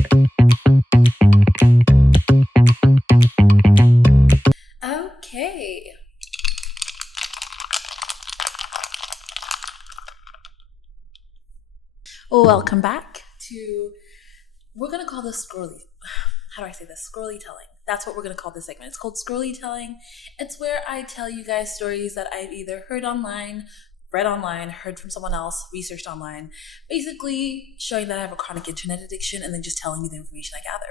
Okay. Welcome back to, we're going to call this Scrolly. How do I say this? Scrolly Telling. That's what we're going to call this segment. It's called Scrolly Telling. It's where I tell you guys stories that I've either heard online, read online, heard from someone else, researched online, basically showing that I have a chronic internet addiction and then just telling you the information I gather.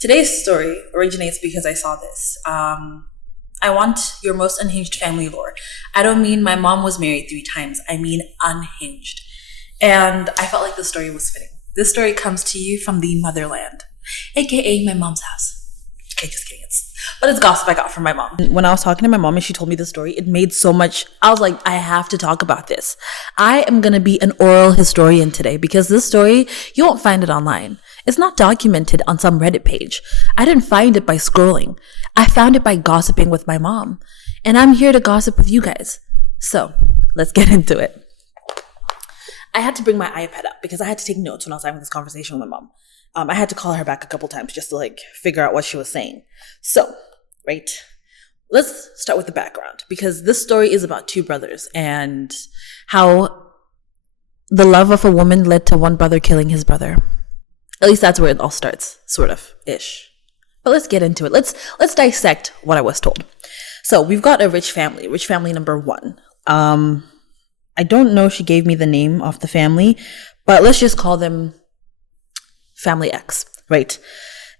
Today's story originates because I saw this. I want your most unhinged family lore. I don't mean my mom was married 3 times. I mean unhinged. And I felt like the story was fitting. This story comes to you from the motherland, aka my mom's house. Okay, just kidding. But it's gossip I got from my mom. When I was talking to my mom and she told me the story, it made so much. I was like, I have to talk about this. I am going to be an oral historian today because this story, you won't find it online. It's not documented on some Reddit page. I didn't find it by scrolling. I found it by gossiping with my mom. And I'm here to gossip with you guys. So let's get into it. I had to bring my iPad up because I had to take notes when I was having this conversation with my mom. I had to call her back a couple times just to figure out what she was saying. So, right, let's start with the background because this story is about 2 brothers and how the love of a woman led to one brother killing his brother. At least that's where it all starts, sort of, ish. But let's get into it. Let's dissect what I was told. So we've got a rich family number 1. I don't know if she gave me the name of the family, but let's just call them Family X, right?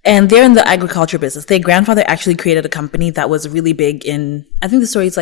And they're in the agriculture business. Their grandfather actually created a company that was really big in, I think the story is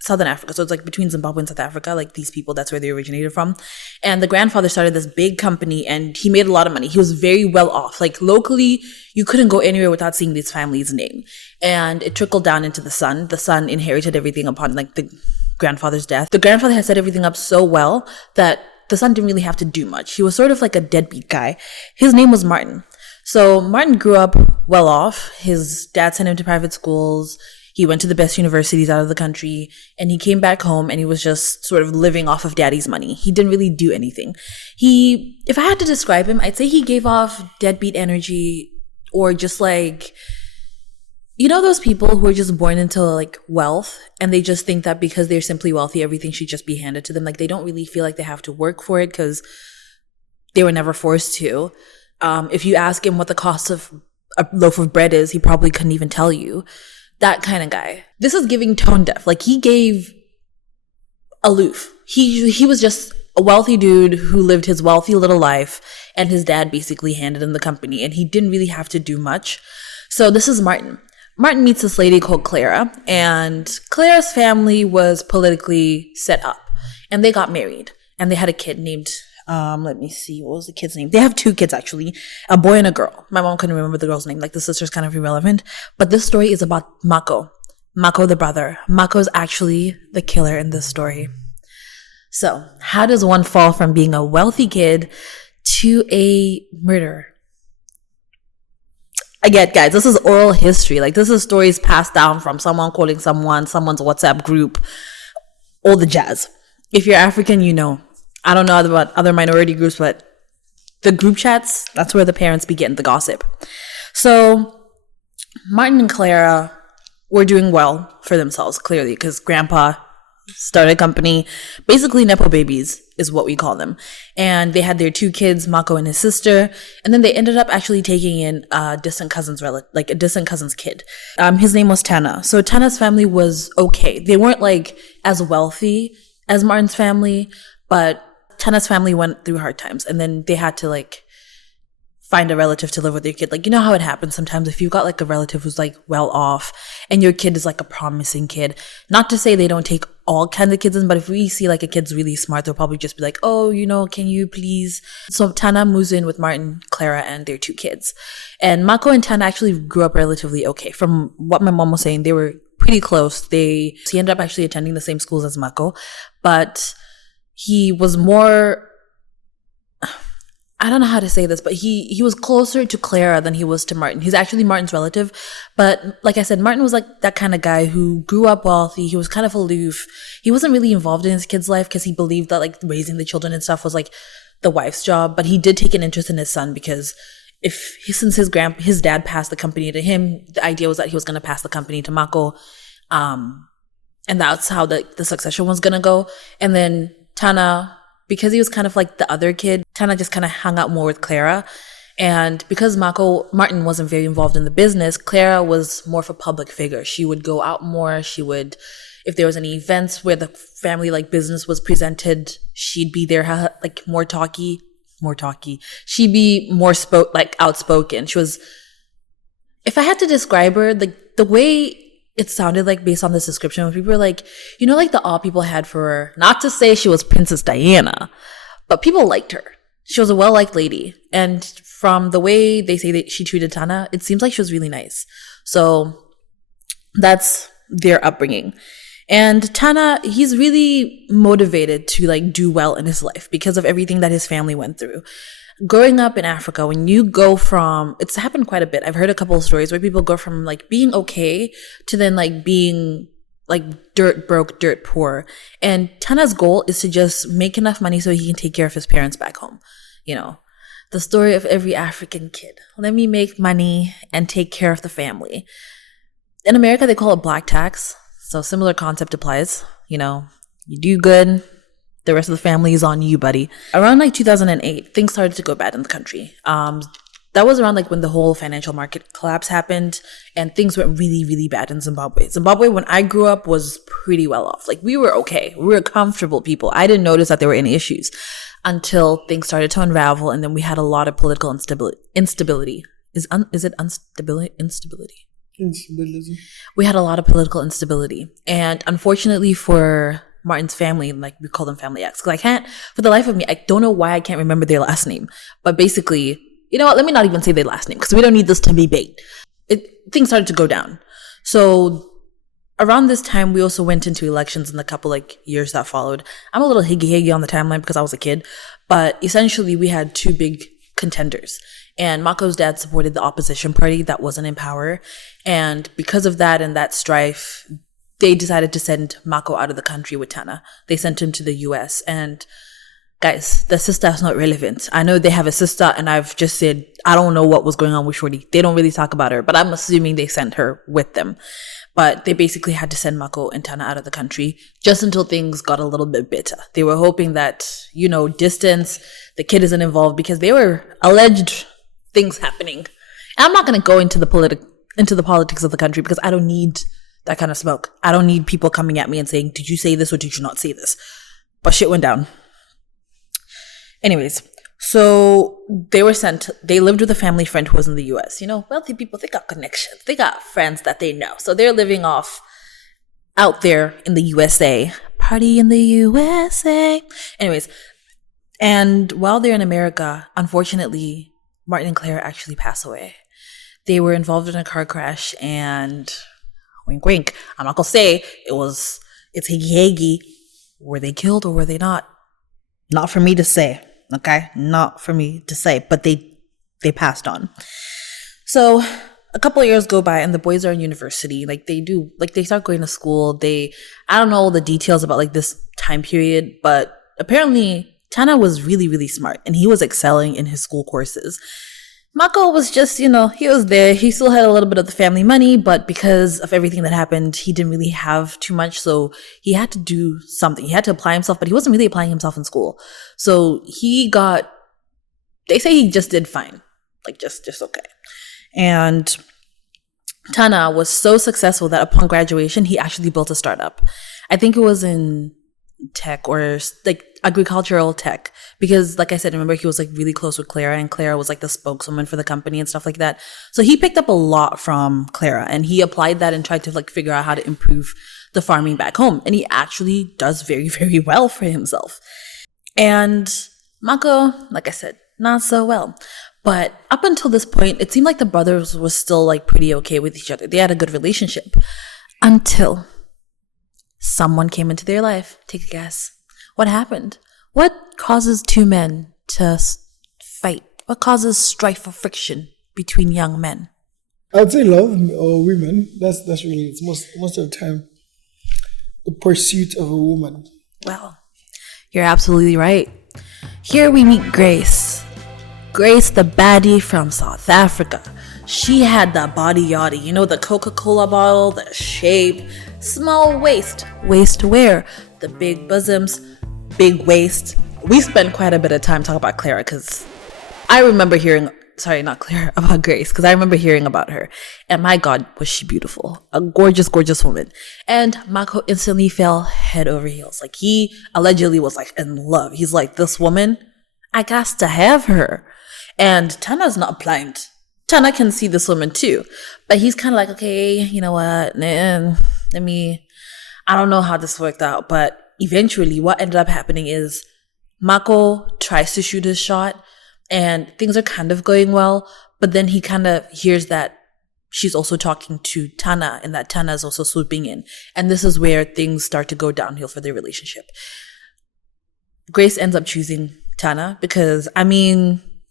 Southern Africa. So it's between Zimbabwe and South Africa, these people, that's where they originated from. And the grandfather started this big company and he made a lot of money. He was very well off. Locally, you couldn't go anywhere without seeing this family's name. And it trickled down into the son. The son inherited everything upon the grandfather's death. The grandfather had set everything up so well that the son didn't really have to do much. He was sort of like a deadbeat guy. His name was Martin. So Martin grew up well off. His dad sent him to private schools. He went to the best universities out of the country and he came back home and he was just sort of living off of daddy's money. He didn't really do anything. If I had to describe him, I'd say he gave off deadbeat energy or just those people who are just born into wealth and they just think that because they're simply wealthy, everything should just be handed to them. They don't really feel like they have to work for it because they were never forced to. If you ask him what the cost of a loaf of bread is, he probably couldn't even tell you. That kind of guy. This is giving tone deaf. He gave aloof. He was just a wealthy dude who lived his wealthy little life and his dad basically handed him the company and he didn't really have to do much. So this is Martin. Martin meets this lady called Clara, and Clara's family was politically set up, and they got married, and they had a kid named, let me see, what was the kid's name? They have 2 kids, actually, a boy and a girl. My mom couldn't remember the girl's name, the sister's kind of irrelevant, but this story is about Mako the brother. Mako's actually the killer in this story. So, how does one fall from being a wealthy kid to a murderer? Again, guys, this is oral history. This is stories passed down from someone quoting someone's WhatsApp group, all the jazz. If you're African, you know. I don't know about other minority groups, but the group chats, that's where the parents be getting the gossip. So Martin and Clara were doing well for themselves, clearly, because grandpa started a company. Basically, Nepo babies is what we call them. And they had their 2 kids, Mako and his sister. And then they ended up actually taking in a distant cousin's kid. His name was Tana. So Tana's family was okay. They weren't as wealthy as Martin's family, but Tana's family went through hard times. And then they had to find a relative to live with your kid. You know how it happens sometimes if you've got a relative who's well off and your kid is a promising kid. Not to say they don't take all kinds of kids in, but if we see a kid's really smart, they'll probably just be oh, can you please? So Tana moves in with Martin, Clara, and their 2 kids. And Mako and Tana actually grew up relatively okay. From what my mom was saying, they were pretty close. He ended up actually attending the same schools as Mako, but he was more, I don't know how to say this, but he was closer to Clara than he was to Martin. He's actually Martin's relative. But like I said, Martin was that kind of guy who grew up wealthy. He was kind of aloof. He wasn't really involved in his kid's life because he believed that raising the children and stuff was the wife's job. But he did take an interest in his son because since his dad passed the company to him, the idea was that he was going to pass the company to Mako, and that's how the succession was going to go. And then Tana, because he was kind of like the other kid, Tana just kind of hung out more with Clara. And because Martin wasn't very involved in the business, Clara was more of a public figure. She would go out more. She would, if there was any events where the family like business was presented, she'd be there, like more talky. She'd be more outspoken. She was, if I had to describe her, like the way it sounded like based on this description, when people were like, you know, like the awe people had for her, not to say she was Princess Diana, but people liked her. She was a well-liked lady. And from the way they say that she treated Tana, it seems like she was really nice. So that's their upbringing. And Tana, he's really motivated to like do well in his life because of everything that his family went through. Growing up in Africa, when you go from, it's happened quite a bit. I've heard a couple of stories where people go from like being okay to then like being like dirt broke, dirt poor. And Tana's goal is to just make enough money so he can take care of his parents back home. You know, the story of every African kid. Let me make money and take care of the family. In America, they call it black tax. So similar concept applies. You know, you do good, the rest of the family is on you, buddy. Around like 2008, things started to go bad in the country. That was around like when the whole financial market collapse happened and things went really, really bad in Zimbabwe. Zimbabwe, when I grew up, was pretty well off. Like we were okay. We were comfortable people. I didn't notice that there were any issues until things started to unravel. And then we had a lot of political instability. Is it instability? Instability. We had a lot of political instability. And unfortunately for Martin's family, like we call them Family X, because I can't, for the life of me, I don't know why I can't remember their last name. But basically, you know what? Let me not even say their last name because we don't need this to be bait. Things started to go down. So around this time, we also went into elections in the couple like years that followed. I'm a little higgy on the timeline because I was a kid, but essentially we had two big contenders. And Mako's dad supported the opposition party that wasn't in power. And because of that and that strife, they decided to send Mako out of the country with Tana. They sent him to the US. And guys, the sister is not relevant. I know they have a sister, and I've just said, I don't know what was going on with Shorty. They don't really talk about her, but I'm assuming they sent her with them. But they basically had to send Mako and Tana out of the country just until things got a little bit bitter. They were hoping that, you know, distance, the kid isn't involved because they were alleged things happening. And I'm not going to go into the politics of the country because I don't need that kind of smoke. I don't need people coming at me and saying, did you say this or did you not say this? But shit went down. Anyways, so they lived with a family friend who was in the US. You know, wealthy people, they got connections. They got friends that they know. So they're living off out there in the USA. Party in the USA. Anyways, and while they're in America, unfortunately, Martin and Claire actually pass away. They were involved in a car crash and wink, wink. I'm not going to say it's higgy. Were they killed or were they not? Not for me to say. Okay, not for me to say, but they passed on. So a couple of years go by and the boys are in university. They start going to school. I don't know all the details about like this time period, but apparently Tana was really, really smart and he was excelling in his school courses. Mako was just, you know, he was there. He still had a little bit of the family money, but because of everything that happened, he didn't really have too much. So he had to do something. He had to apply himself, but he wasn't really applying himself in school. So they say he just did fine. Like just okay. And Tana was so successful that upon graduation, he actually built a startup. I think it was in tech or like agricultural tech because like I said, remember he was like really close with Clara and Clara was like the spokeswoman for the company and stuff like that. So he picked up a lot from Clara and he applied that and tried to like figure out how to improve the farming back home. And he actually does very, very well for himself. And Mako, like I said, not so well. But up until this point, it seemed like the brothers were still like pretty okay with each other. They had a good relationship until someone came into their life. Take a guess. What happened? What causes two men to fight? What causes strife or friction between young men? I'd say love or women. That's really, it's most of the time the pursuit of a woman. Well, you're absolutely right. Here we meet Grace, Grace, the baddie from South Africa. She had that body yachty, you know, the Coca-Cola bottle, the shape, small waist, waist to wear, the big bosoms, big waist. We spent quite a bit of time talking about Clara because I remember hearing, sorry, not Clara, about Grace, because I remember hearing about her. And my God, was she beautiful. A gorgeous, gorgeous woman. And Mako instantly fell head over heels. Like, he allegedly was like in love. He's like, this woman, I got to have her. And Tana's not blind. Tana can see this woman too. But he's kind of like, okay, you know what? I don't know how this worked out. But eventually what ended up happening is Mako tries to shoot his shot and things are kind of going well. But then he kind of hears that she's also talking to Tana and that Tana is also swooping in. And this is where things start to go downhill for their relationship. Grace ends up choosing Tana because,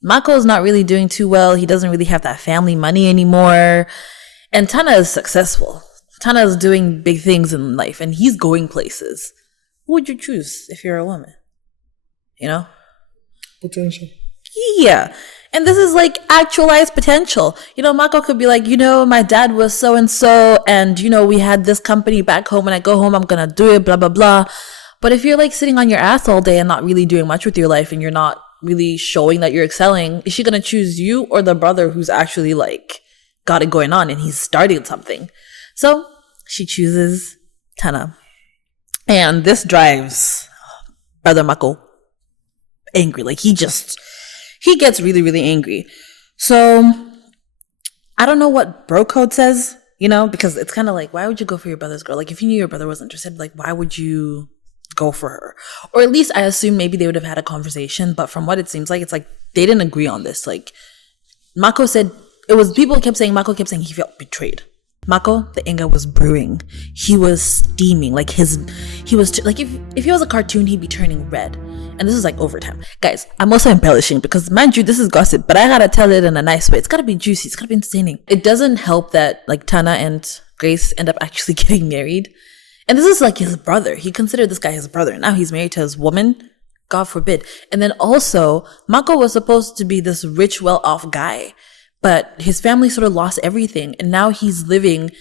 Mako's not really doing too well. He doesn't really have that family money anymore. And Tana is successful. Tana is doing big things in life and he's going places. Who would you choose if you're a woman? You know? Potential. Yeah. And this is like actualized potential. You know, Mako could be like, you know, my dad was so and so and, you know, we had this company back home. When I go home, I'm going to do it, blah, blah, blah. But if you're like sitting on your ass all day and not really doing much with your life and you're not really showing that you're excelling, is she going to choose you or the brother who's actually like got it going on and he's starting something? So she chooses Tana. And this drives Brother Mako angry. Like he gets really, really angry. So I don't know what bro code says, you know, because it's kind of like, why would you go for your brother's girl? Like if you knew your brother was interested, like why would you go for her? Or at least I assume maybe they would have had a conversation, but from what it seems like, it's like they didn't agree on this. Like Mako said, Mako kept saying he felt betrayed. Mako, the anger was brewing. He was steaming. Like he was like, if he was a cartoon, he'd be turning red. And this is like overtime. Guys, I'm also embellishing because mind you, this is gossip, but I gotta tell it in a nice way. It's gotta be juicy. It's gotta be entertaining. It doesn't help that like Tana and Grace end up actually getting married. And this is like his brother. He considered this guy his brother. Now he's married to his woman. God forbid. And then also, Mako was supposed to be this rich, well-off guy. But his family sort of lost everything. And now he's living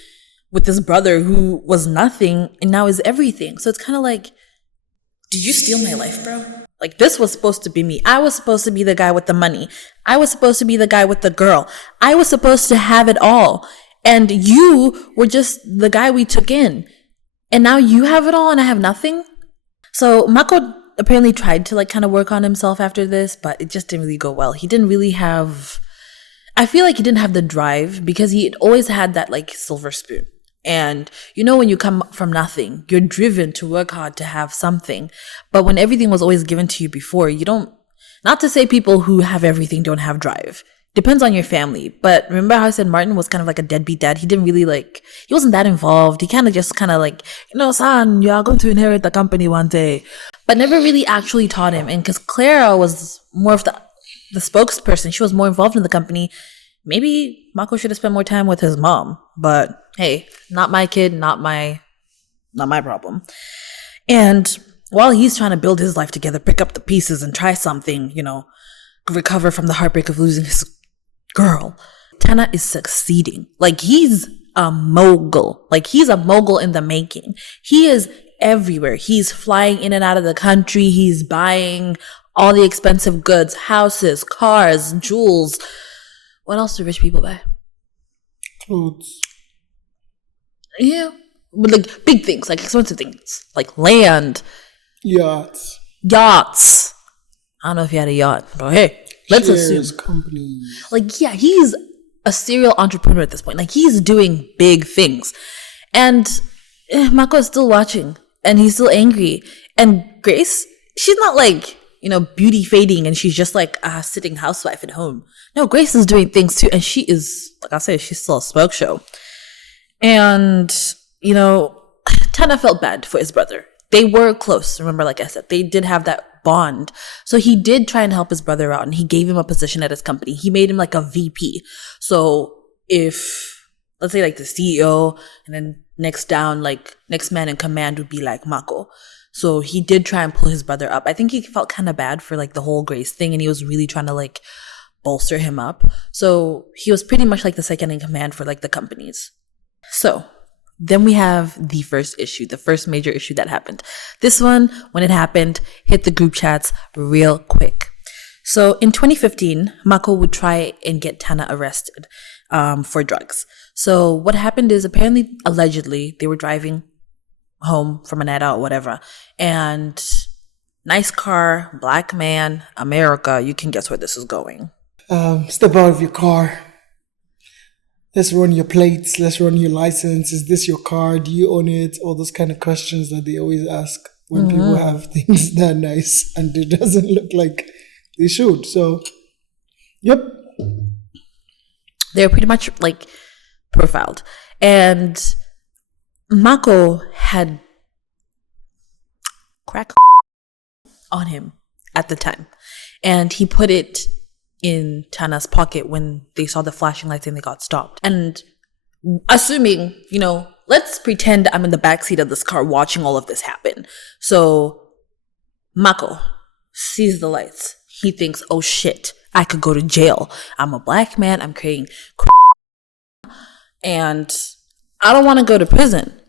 with this brother who was nothing and now is everything. So it's kind of like, did you steal my life, bro? Like this was supposed to be me. I was supposed to be the guy with the money. I was supposed to be the guy with the girl. I was supposed to have it all. And you were just the guy we took in. And now you have it all and I have nothing? So Mako apparently tried to like kind of work on himself after this, but it just didn't really go well. He didn't really have, I feel like he didn't have the drive because he had always had that like silver spoon. And you know, when you come from nothing, you're driven to work hard to have something. But when everything was always given to you before, you don't, not to say people who have everything don't have drive. Depends on your family. But remember how I said Martin was kind of like a deadbeat dad? He didn't really like, he wasn't that involved. He kind of like, you know, son, you are going to inherit the company one day. But never really actually taught him. And because Clara was more of the spokesperson, she was more involved in the company. Maybe Mako should have spent more time with his mom. But hey, not my kid, not my problem. And while he's trying to build his life together, pick up the pieces and try something, you know, recover from the heartbreak of losing his girl, Tana is succeeding. Like he's a mogul. Like he's a mogul in the making. He is everywhere. He's flying in and out of the country. He's buying all the expensive goods, houses, cars, jewels. What else do rich people buy? Clothes. Yeah. But like big things, like expensive things, like land. Yachts. I don't know if he had a yacht, but hey, let's assume. Companies. Like, yeah, he's a serial entrepreneur at this point. Like, he's doing big things. And Mako is still watching. And he's still angry. And Grace, she's not like, you know, beauty fading and she's just like a sitting housewife at home. No, Grace is doing things too. And she is, like I said, she's still a smoke show. And, you know, Tana felt bad for his brother. They were close. Remember, like I said, they did have that bond. So he did try and help his brother out and he gave him a position at his company. He made him like a VP. So if, let's say like the CEO and then next man in command would be like Mako. So he did try and pull his brother up. I think he felt kind of bad for like the whole Grace thing and he was really trying to like bolster him up. So he was pretty much like the second in command for like the companies. So then we have the first issue, the first major issue that happened. This one, when it happened, hit the group chats real quick. So in 2015, Mako would try and get Tana arrested for drugs. So what happened is apparently, allegedly, they were driving home from a night out, whatever. And nice car, black man, America, you can guess where this is going. Step out of your car. Let's run your plates. Let's run your license. Is this your car? Do you own it? All those kind of questions that they always ask when people have things that nice and it doesn't look like they should. So, yep. They're pretty much like profiled. And Mako had crack on him at the time. And he put it in Tana's pocket when they saw the flashing lights and they got stopped. And assuming, let's pretend I'm in the backseat of this car watching all of this happen. So Mako sees the lights. He thinks, oh shit, I could go to jail. I'm a black man. I'm creating and I don't want to go to prison.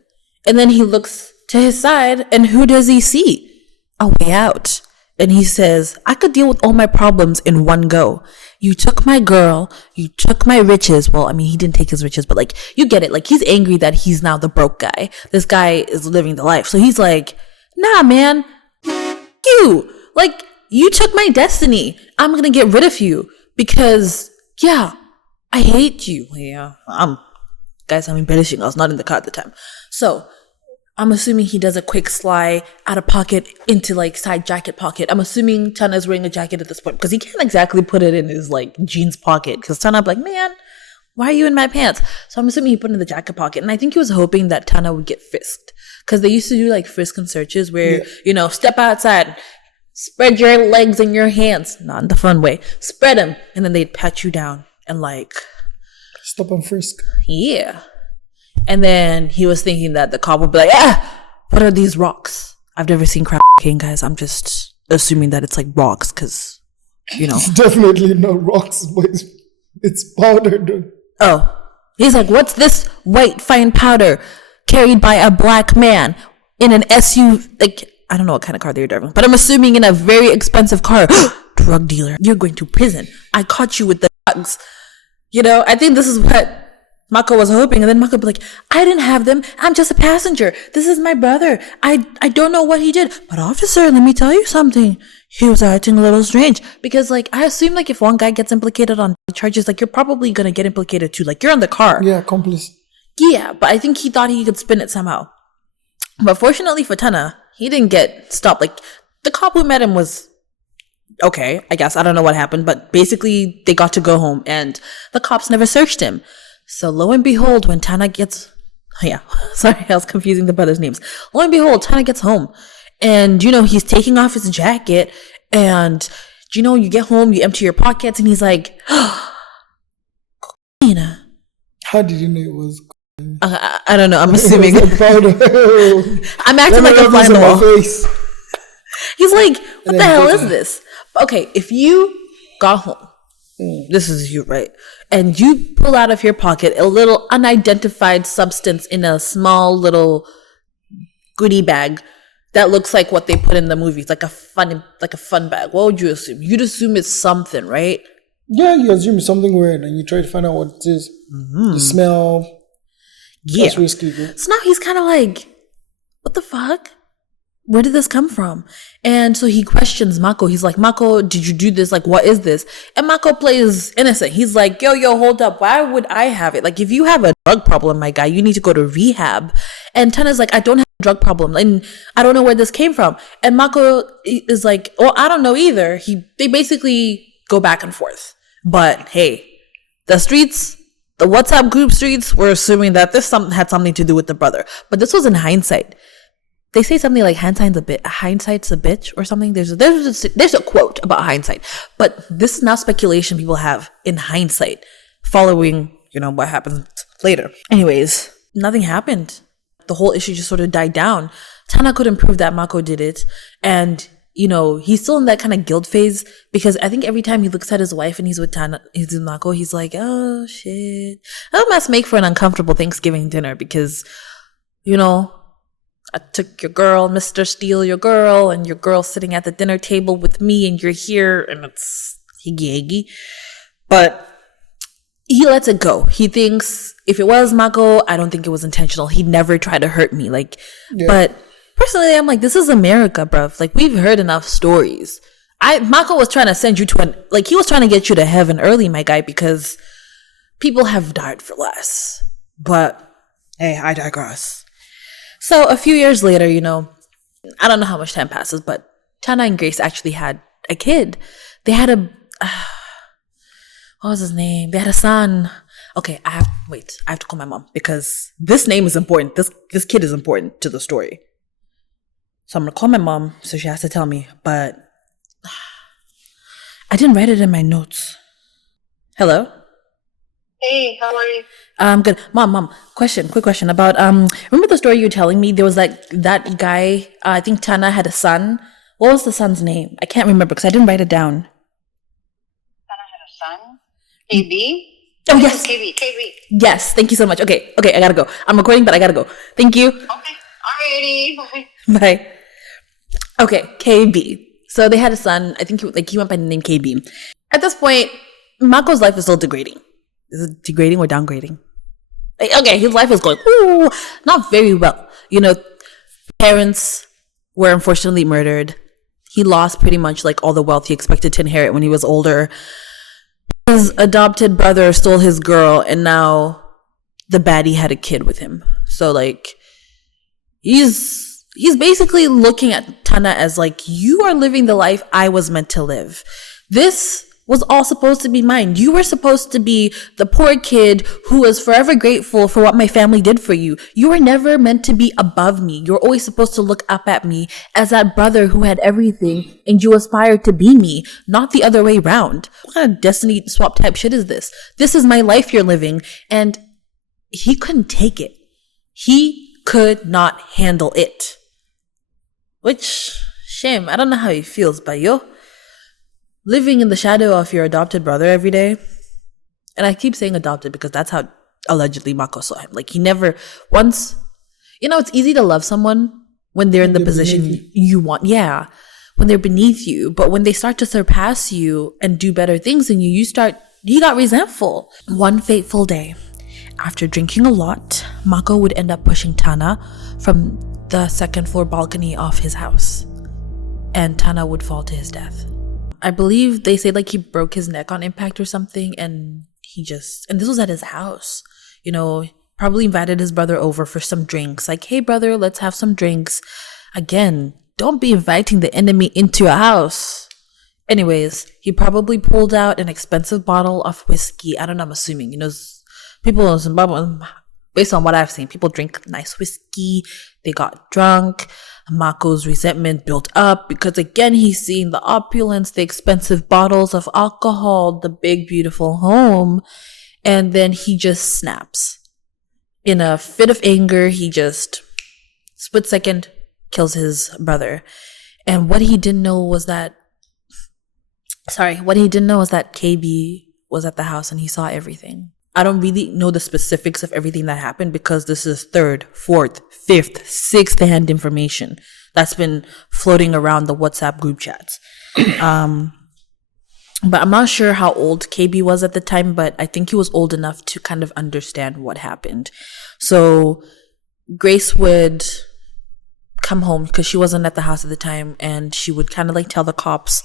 And then he looks to his side and who does he see? A way out. And he says, I could deal with all my problems in one go. You took my girl. You took my riches. Well, I mean, he didn't take his riches, but like, you get it. Like, he's angry that he's now the broke guy. This guy is living the life. So he's like, nah, man, you. Like, you took my destiny. I'm going to get rid of you because, yeah, I hate you. Yeah, guys, I'm embellishing. I was not in the car at the time. So I'm assuming he does a quick slide out of pocket into like side jacket pocket. I'm assuming Tana's wearing a jacket at this point because he can't exactly put it in his like jeans pocket because Tana's like, man, why are you in my pants? So I'm assuming he put it in the jacket pocket. And I think he was hoping that Tana would get frisked because they used to do like frisk and searches where, step outside, spread your legs and your hands, not in the fun way, spread them. And then they'd pat you down and like, stop and frisk. Yeah. And then he was thinking that the cop would be like, what are these rocks? I've never seen crack cocaine, guys. I'm just assuming that it's like rocks because, It's definitely not rocks, but it's powder, dude. Oh. He's like, what's this white fine powder carried by a black man in an SUV? Like, I don't know what kind of car they were driving, but I'm assuming in a very expensive car. Drug dealer. You're going to prison. I caught you with the drugs. I think this is what Mako was hoping. And then Mako would be like, I didn't have them. I'm just a passenger. This is my brother. I don't know what he did. But officer, let me tell you something. He was acting a little strange. Because like, I assume like if one guy gets implicated on charges, like you're probably going to get implicated too. Like you're on the car. Yeah, accomplice. Yeah, but I think he thought he could spin it somehow. But fortunately for Tana, he didn't get stopped. Like the cop who met him was okay, I guess. I don't know what happened, but basically they got to go home and the cops never searched him. So lo and behold, when Tana gets, sorry, I was confusing the brothers' names. Lo and behold, Tana gets home and, he's taking off his jacket and, you get home, you empty your pockets and he's like, cocaine. How did you know it was? I don't know. I'm assuming. I'm acting like a fly on the wall. He's like, what the hell is this? Okay, if you got home, this is you, right? And you pull out of your pocket a little unidentified substance in a small little goodie bag that looks like what they put in the movies, like a fun bag. What would you assume? You'd assume it's something, right? Yeah, you assume it's something weird and you try to find out what it is. The smell. Yeah. That's risky, bro. So now he's kind of like, what the fuck? Where did this come from? And so he questions Mako. He's like, Mako, did you do this? Like, what is this? And Mako plays innocent. He's like, yo, hold up. Why would I have it? Like, if you have a drug problem, my guy, you need to go to rehab. And Tana's like, I don't have a drug problem. And I don't know where this came from. And Mako is like, well, I don't know either. They basically go back and forth. But hey, the streets, the WhatsApp group streets, we're assuming that this had something to do with the brother. But this was in hindsight. They say something like hindsight's a bitch or something. There's a quote about hindsight, but this is now speculation people have in hindsight following, what happens later. Anyways, nothing happened. The whole issue just sort of died down. Tana couldn't prove that Mako did it. And he's still in that kind of guilt phase because I think every time he looks at his wife and he's with Mako, he's like, oh shit. That must make for an uncomfortable Thanksgiving dinner because, I took your girl, Mr. Steal your girl, and your girl's sitting at the dinner table with me and you're here and it's higgy. But he lets it go. He thinks if it was Mako, I don't think it was intentional. He never tried to hurt me. But personally, I'm like, this is America, bruv. Like, we've heard enough stories. Mako was trying to send you to he was trying to get you to heaven early, my guy, because people have died for less. But, hey, I digress. So, a few years later, I don't know how much time passes, but Tana and Grace actually had a kid. They had what was his name? They had a son. Okay, I have to call my mom because this name is important. This kid is important to the story. So I'm going to call my mom so she has to tell me, but I didn't write it in my notes. Hello? Hey, how are you? Good. Mom, quick question about, remember the story you were telling me? There was that guy, I think Tana had a son. What was the son's name? I can't remember because I didn't write it down. Tana had a son? KB? Oh, yes. KB. Yes, thank you so much. Okay, I gotta go. I'm recording, but I gotta go. Thank you. Okay, alrighty. Bye. Bye. Okay, KB. So they had a son. I think he went by the name KB. At this point, Mako's life is still degrading. Is it degrading or downgrading? Okay, his life is going not very well. Parents were unfortunately murdered. He lost pretty much all the wealth he expected to inherit when he was older. His adopted brother stole his girl, and now the baddie had a kid with him. So he's basically looking at Tana as you are living the life I was meant to live. This was all supposed to be mine. You were supposed to be the poor kid who was forever grateful for what my family did for you. You were never meant to be above me. You're always supposed to look up at me as that brother who had everything and you aspired to be me, not the other way around. What kind of destiny swap type shit is this? This is my life you're living. And he couldn't take it. He could not handle it. Which, shame. I don't know how he feels, but living in the shadow of your adopted brother every day. And I keep saying adopted because that's how allegedly Mako saw him. He never once, it's easy to love someone when they're in the position you want. Yeah. When they're beneath you. But when they start to surpass you and do better things than you, he got resentful. One fateful day, after drinking a lot, Mako would end up pushing Tana from the second floor balcony of his house. And Tana would fall to his death. I believe they say he broke his neck on impact or something, and and this was at his house, probably invited his brother over for some drinks. Hey brother, let's have some drinks. Again, don't be inviting the enemy into a house. Anyways, he probably pulled out an expensive bottle of whiskey. I don't know, I'm assuming, people in Zimbabwe, based on what I've seen, people drink nice whiskey. They got drunk. Mako's resentment built up because again he's seeing the opulence, the expensive bottles of alcohol, the big beautiful home, and then he just snaps. In a fit of anger, he just split second kills his brother. And what he didn't know was that KB was at the house and he saw everything. I don't really know the specifics of everything that happened because this is third, fourth, fifth, sixth hand information that's been floating around the WhatsApp group chats. But I'm not sure how old KB was at the time, but I think he was old enough to kind of understand what happened. So Grace would come home because she wasn't at the house at the time, and she would kind of tell the cops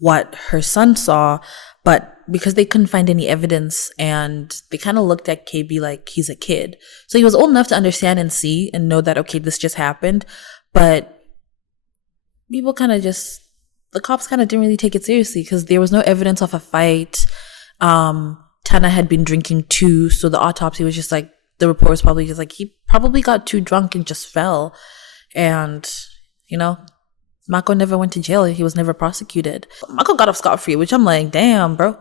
what her son saw, but because they couldn't find any evidence and they kind of looked at KB like he's a kid. So he was old enough to understand and see and know that, okay, this just happened. But the cops kind of didn't really take it seriously because there was no evidence of a fight. Tana had been drinking too. So the autopsy was just the report was probably just he probably got too drunk and just fell. And, Mako never went to jail. He was never prosecuted. Mako got off scot-free, which I'm like, damn, bro.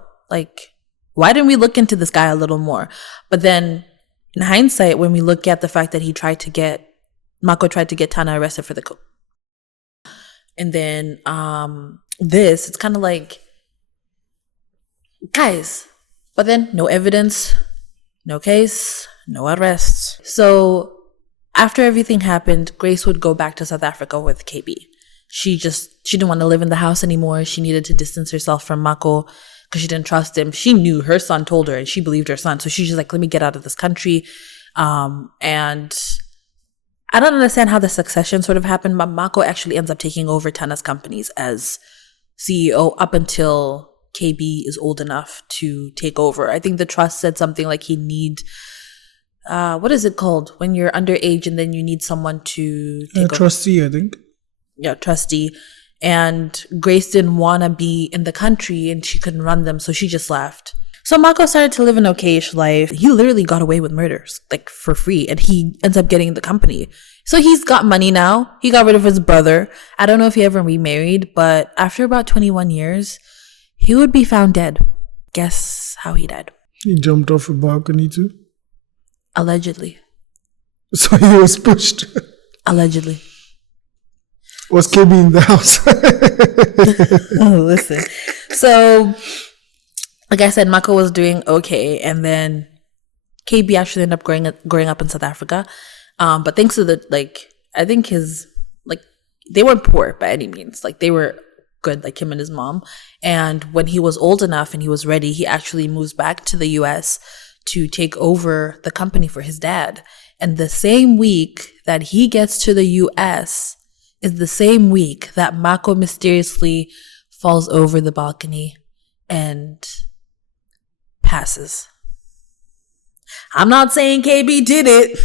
Why didn't we look into this guy a little more? But then, in hindsight, when we look at the fact that Mako tried to get Tana arrested for the And then this, it's kind of like, guys, but then no evidence, no case, no arrests. So after everything happened, Grace would go back to South Africa with KB. She didn't want to live in the house anymore. She needed to distance herself from Mako because she didn't trust him. She knew her son told her and she believed her son. So she's just like, let me get out of this country. And I don't understand how the succession sort of happened, but Mako actually ends up taking over Tana's companies as CEO up until KB is old enough to take over. I think the trust said something like he need, what is it called when you're underage and then you need someone to take over? Trustee, I think. Yeah, trustee. And Grace didn't want to be in the country and she couldn't run them, so she just left. So Mako started to live an okayish life. He literally got away with murders, like for free, and he ends up getting the company. So he's got money now. He got rid of his brother. I don't know if he ever remarried, but after about 21 years, he would be found dead. Guess how he died? He jumped off a balcony too? Allegedly. So he was pushed? Allegedly. Was KB in the house? Oh, listen. So, like I said, Mako was doing okay, and then KB actually ended up growing up in South Africa. But thanks to I think they weren't poor by any means. Like, they were good, like him and his mom. And when he was old enough and he was ready, he actually moves back to the US to take over the company for his dad. And the same week that he gets to the US is the same week that Mako mysteriously falls over the balcony and passes. I'm not saying KB did it.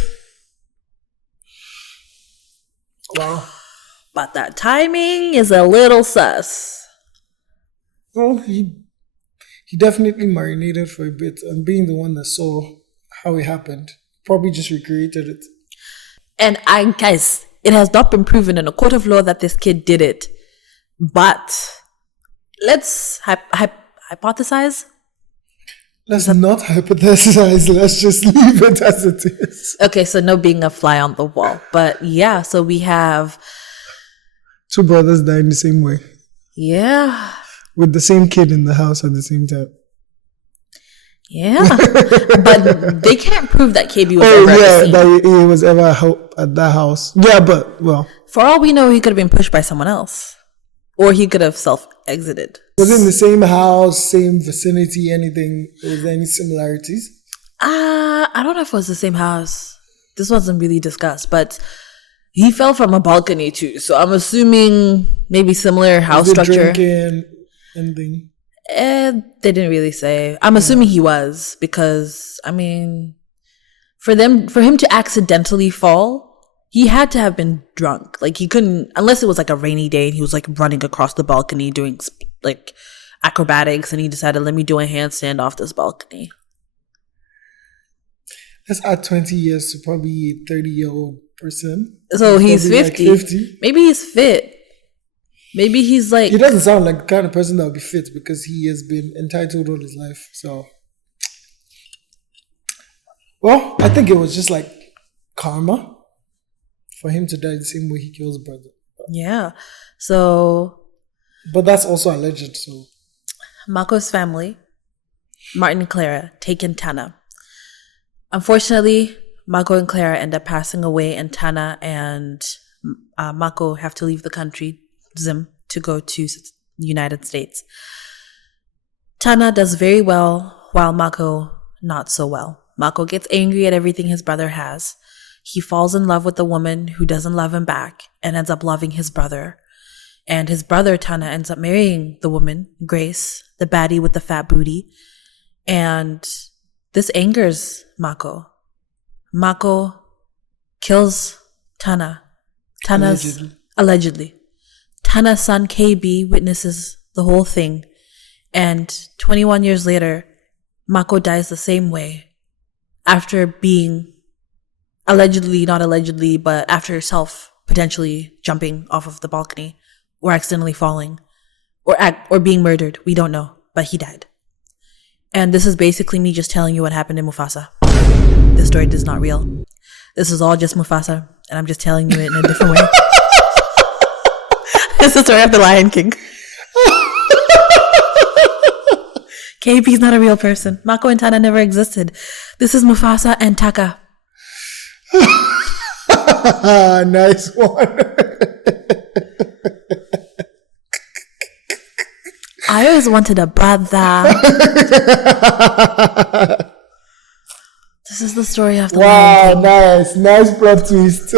Wow. But that timing is a little sus. Well, he definitely marinated for a bit, and being the one that saw how it happened, probably just recreated it. And guys, it has not been proven in a court of law that this kid did it. But let's hypothesize. Let's not hypothesize. Let's just leave it as it is. Okay, so no being a fly on the wall. But yeah, so we have... two brothers dying the same way. Yeah. With the same kid in the house at the same time. Yeah. But they can't prove that KB was ever at the scene. That he was ever at that house. Yeah, but, well. For all we know, he could have been pushed by someone else. Or he could have self-exited. Was it in the same house, same vicinity, anything? Was there any similarities? I don't know if it was the same house. This wasn't really discussed, but he fell from a balcony too. So I'm assuming maybe similar house structure. Drinking, anything? They didn't really say. I'm assuming he was, because I mean, for him to accidentally fall, he had to have been drunk. Like, he couldn't, unless it was like a rainy day and he was like running across the balcony doing like acrobatics and he decided, let me do a handstand off this balcony. Let's add 20 years to probably a 30-year-old person. So he's 50. Like 50. Maybe he's fit. Maybe he's like... He doesn't sound like the kind of person that would be fit because he has been entitled all his life. So, well, I think it was just like karma for him to die the same way he kills his brother. Yeah. So... But that's also alleged, so... Mako's family, Martin and Clara, take in Tana. Unfortunately, Mako and Clara end up passing away, and Tana and Mako have to leave the country, Zim, to go to the United States. Tana does very well, while Mako not so well. Mako gets angry at everything his brother has. He falls in love with a woman who doesn't love him back and ends up loving his brother. And his brother, Tana, ends up marrying the woman, Grace, the baddie with the fat booty. And this angers Mako. Mako kills Tana. Allegedly. Tana's son, KB, witnesses the whole thing. And 21 years later, Mako dies the same way. After being not allegedly, but after herself potentially jumping off of the balcony or accidentally falling or being murdered. We don't know, but he died. And this is basically me just telling you what happened in Mufasa. This story is not real. This is all just Mufasa, and I'm just telling you it in a different way. It's the story of the Lion King. KP's not a real person. Mako and Tana never existed. This is Mufasa and Taka. Nice one. I always wanted a brother. This is the story of the Lion King. Nice plot twist.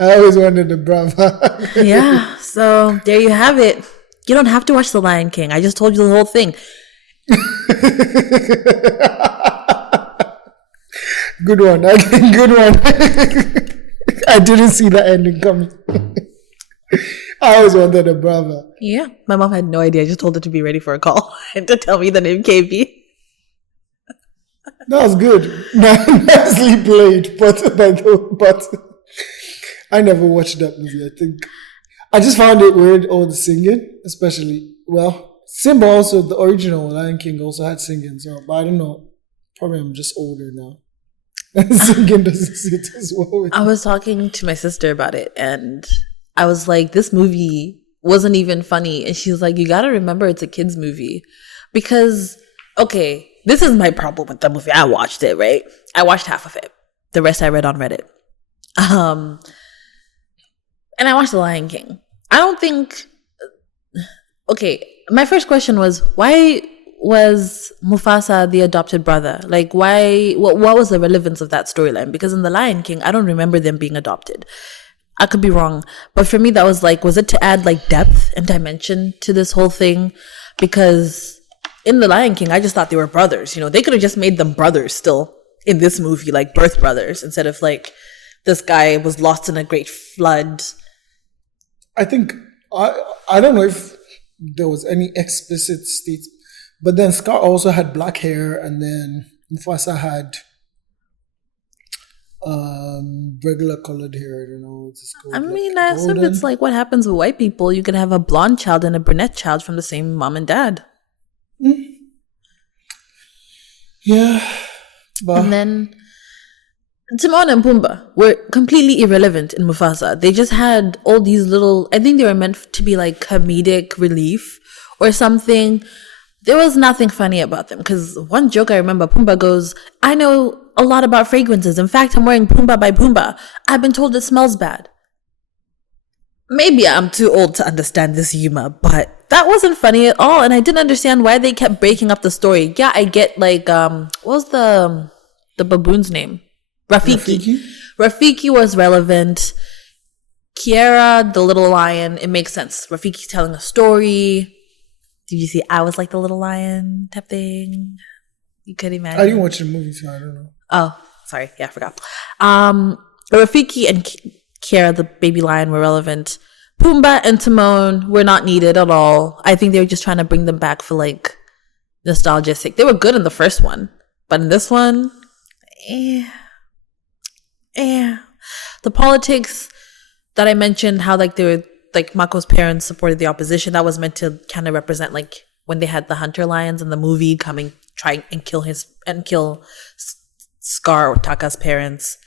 I always wanted a brother. Yeah, so there you have it. You don't have to watch The Lion King. I just told you the whole thing. Good one. Good one. I didn't see the ending coming. I always wanted a brother. Yeah, my mom had no idea. I just told her to be ready for a call and to tell me the name KB. That was good. Nicely played. But I never watched that movie, I think. I just found it weird, all the singing, especially. Well, Simba also, the original Lion King also had singing, so, but I don't know. Probably I'm just older now. Singing doesn't sit as well with I was talking to my sister about it, and I was like, this movie wasn't even funny. And she's like, you gotta remember it's a kid's movie. Because, okay, this is my problem with the movie. I watched it, right? I watched half of it. The rest I read on Reddit. And I watched The Lion King. I don't think... Okay, my first question was, why was Mufasa the adopted brother? Like, why... What was the relevance of that storyline? Because in The Lion King, I don't remember them being adopted. I could be wrong. But for me, that was like... Was it to add, like, depth and dimension to this whole thing? Because in The Lion King, I just thought they were brothers. You know, they could have just made them brothers still in this movie, like birth brothers, instead of, like, this guy was lost in a great flood... I think, I don't know if there was any explicit state, but then Scar also had black hair, and then Mufasa had regular colored hair. I don't know what it's called. I mean, I assume it's like what happens with white people. You can have a blonde child and a brunette child from the same mom and dad. Mm. Yeah. But And then Timon and Pumbaa were completely irrelevant in Mufasa. They just had all these little... I think they were meant to be like comedic relief or something. There was nothing funny about them. Because one joke I remember, Pumbaa goes, I know a lot about fragrances. In fact, I'm wearing Pumbaa by Pumbaa. I've been told it smells bad. Maybe I'm too old to understand this humor, but that wasn't funny at all. And I didn't understand why they kept breaking up the story. Yeah, I get like... what was the baboon's name? Rafiki. Rafiki was relevant. Kiara, the little lion, it makes sense. Rafiki's telling a story. Did you see I was like the little lion type thing? You could imagine. I didn't watch the movie, so I don't know. Oh, sorry. Yeah, I forgot. Rafiki and Kiara, the baby lion, were relevant. Pumbaa and Timon were not needed at all. I think they were just trying to bring them back for like nostalgia's sake. They were good in the first one, but in this one, the politics that I mentioned, how like they were like Mako's parents supported the opposition, that was meant to kind of represent like when they had the hunter lions in the movie coming try and kill Scar or Taka's parents.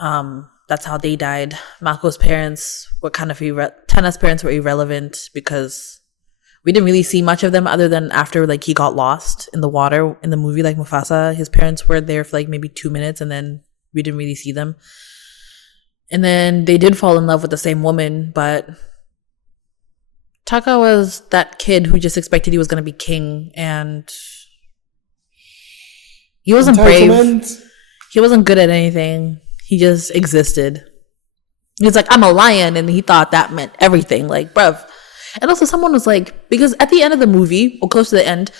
That's how they died. Mako's parents were kind of Tana's parents were irrelevant because we didn't really see much of them other than after like he got lost in the water in the movie. Like Mufasa, his parents were there for like maybe 2 minutes and then we didn't really see them. And then they did fall in love with the same woman, but Taka was that kid who just expected he was going to be king, and he wasn't brave. He wasn't good at anything. He just existed. He was like, I'm a lion, and he thought that meant everything. Like, bruv. And also someone was like, because at the end of the movie, or close to the end,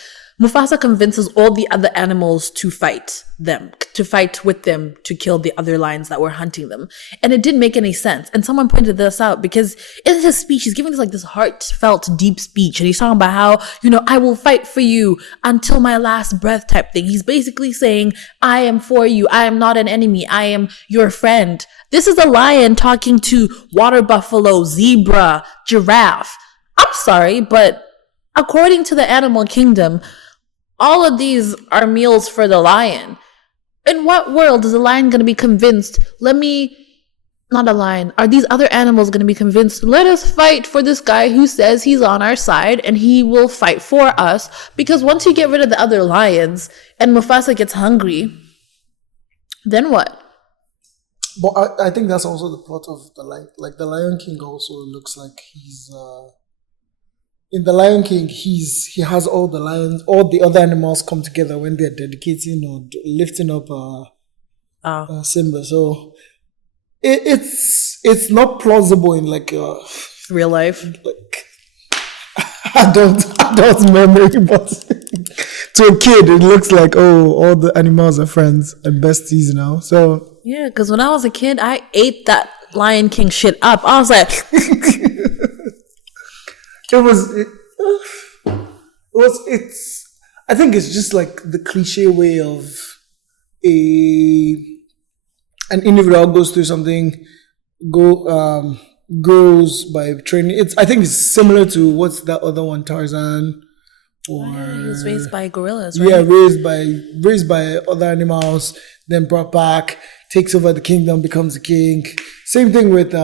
Mufasa convinces all the other animals to fight with them, to kill the other lions that were hunting them. And it didn't make any sense. And someone pointed this out because in his speech, he's giving this like this heartfelt, deep speech. And he's talking about how, I will fight for you until my last breath type thing. He's basically saying, I am for you. I am not an enemy. I am your friend. This is a lion talking to water buffalo, zebra, giraffe. I'm sorry, but according to the animal kingdom, all of these are meals for the lion. In what world is the lion going to be convinced, let me not a lion. Are these other animals going to be convinced, let us fight for this guy who says he's on our side and he will fight for us? Because once you get rid of the other lions and Mufasa gets hungry, then what? But I think that's also the plot of the Lion. Like the Lion King also looks like he's in the Lion King. He has all the lions, all the other animals come together when they're dedicating or lifting up Simba. So it's not plausible in like real life, like adult memory, but to a kid it looks like, oh, all the animals are friends and besties now. So yeah, because when I was a kid, I ate that Lion King shit up. I was like, it's I think it's just like the cliche way of an individual goes through something, grows by training. I think it's similar to what's that other one, Tarzan, or he was raised by gorillas, right? Yeah, raised by other animals, then brought back, takes over the kingdom, becomes a king. Same thing with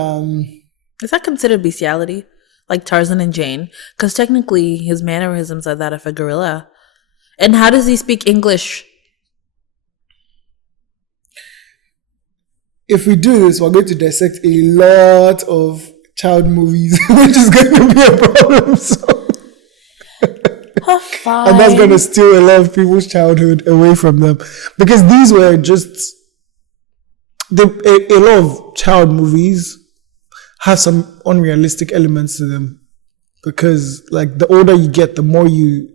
Is that considered bestiality? Like Tarzan and Jane? Because technically his mannerisms are that of a gorilla. And how does he speak English? If we do this, we're going to dissect a lot of child movies, which is going to be a problem. So. And that's going to steal a lot of people's childhood away from them. Because these were just... a lot of child movies have some unrealistic elements to them. Because like the older you get, the more you...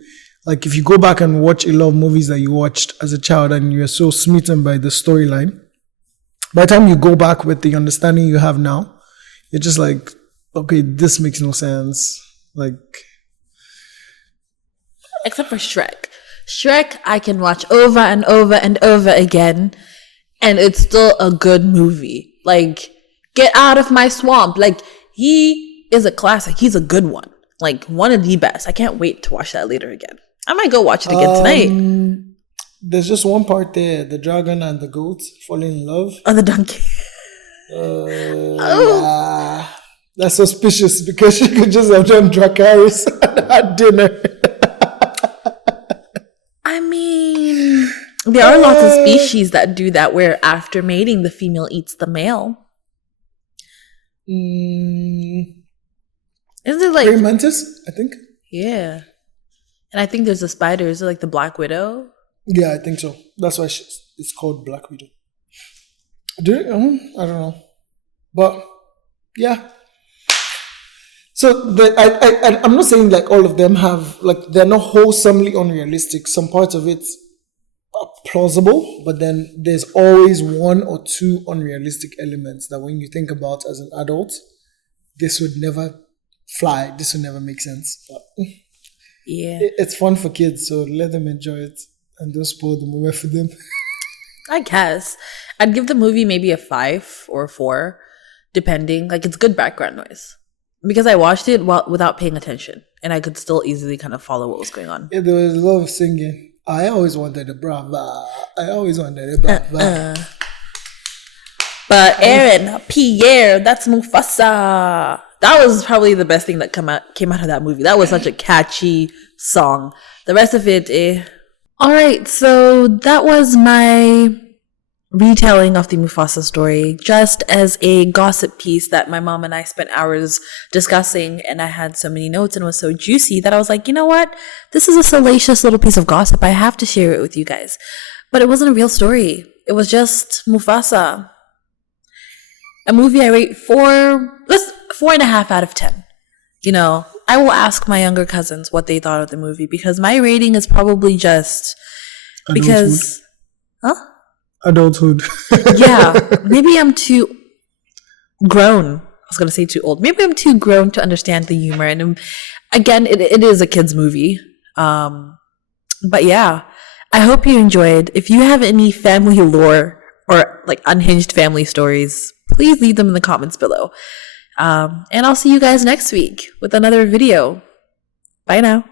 Like if you go back and watch a lot of movies that you watched as a child and you're so smitten by the storyline, by the time you go back with the understanding you have now, you're just like, okay, this makes no sense. Like... Except for Shrek. Shrek, I can watch over and over and over again, and it's still a good movie. Like, get out of my swamp. Like, he is a classic. He's a good one. Like, one of the best. I can't wait to watch that later again. I might go watch it again tonight. There's just one part there. The dragon and the goat falling in love. Oh, the donkey. Yeah. That's suspicious because she could just have done Dracarys and had dinner. I mean, there are lots of species that do that where after mating, the female eats the male. Isn't it like... Praying mantis, I think. Yeah. And I think there's a spider. Is it like the Black Widow? Yeah, I think so. That's why it's called Black Widow. I don't know. But, yeah. So I'm not saying like all of them have, like, they're not wholesomely unrealistic. Some parts of it are plausible, but then there's always one or two unrealistic elements that when you think about as an adult, this would never fly. This would never make sense. But yeah, it's fun for kids, so let them enjoy it and don't spoil the movie for them. I guess I'd give the movie maybe a 5 or a 4, depending. Like, it's good background noise. Because I watched it without paying attention, and I could still easily kind of follow what was going on. Yeah, there was a lot of singing. I always wanted a brava. But Aaron, Pierre, that's Mufasa. That was probably the best thing that came out of that movie. That was such a catchy song. The rest of it, All right, so that was my retelling of the Mufasa story, just as a gossip piece that my mom and I spent hours discussing, and I had so many notes and it was so juicy that I was like, you know what? This is a salacious little piece of gossip. I have to share it with you guys. But it wasn't a real story. It was just Mufasa. A movie I rate 4.5 out of 10. You know, I will ask my younger cousins what they thought of the movie because my rating is probably just because... Huh? Adulthood. Yeah, maybe I'm too grown. I was going to say too old. Maybe I'm too grown to understand the humor. And again, it is a kid's movie. But yeah, I hope you enjoyed. If you have any family lore or like unhinged family stories, please leave them in the comments below. And I'll see you guys next week with another video. Bye now.